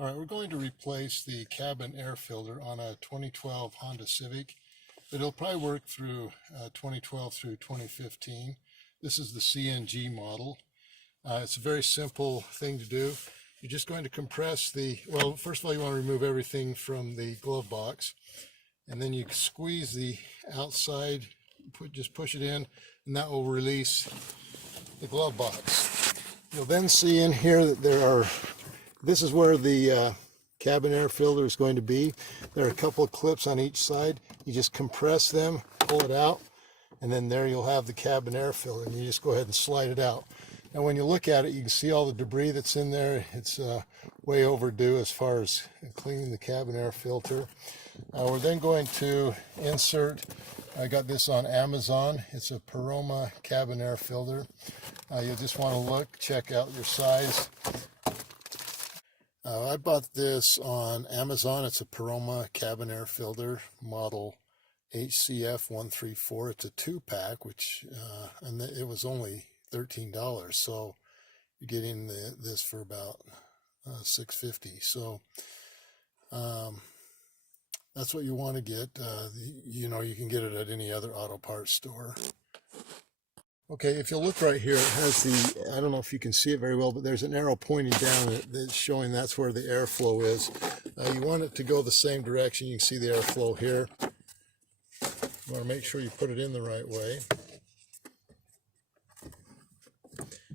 All right, we're going to replace the cabin air filter on a 2012 Honda Civic, but it'll probably work through 2012 through 2015. This is the CNG model. It's a very simple thing to do. You're just going to compress well, first of all, you want to remove everything from the glove box, and then you squeeze the outside, just push it in, and that will release the glove box. You'll then see in here that this is where the cabin air filter is going to be. There are a couple of clips on each side. You just compress them, pull it out, and then there you'll have the cabin air filter, and you just go ahead and slide it out. Now when you look at it, you can see all the debris that's in there. It's way overdue as far as cleaning the cabin air filter. We're then going to insert, I got this on Amazon. It's a Peroma cabin air filter. You'll just want to check out your size. I bought this on Amazon. It's a Peroma cabin air filter, model HCF134. It's a 2-pack, and it was only $13. So you're getting this for about $6.50. So that's what you want to get. You can get it at any other auto parts store. Okay, if you look right here, it has I don't know if you can see it very well, but there's an arrow pointing down that's showing that's where the airflow is. You want it to go the same direction. You can see the airflow here. You want to make sure you put it in the right way.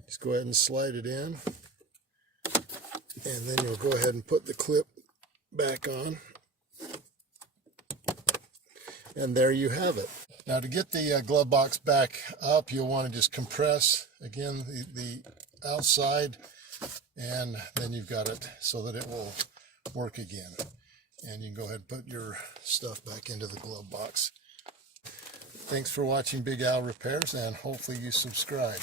Just go ahead and slide it in, and then you'll go ahead and put the clip back on. And there you have it. Now to get the glove box back up, you'll want to just compress again the outside, and then you've got it so that it will work again. And you can go ahead and put your stuff back into the glove box. Thanks for watching Big Al Repairs, and hopefully you subscribe.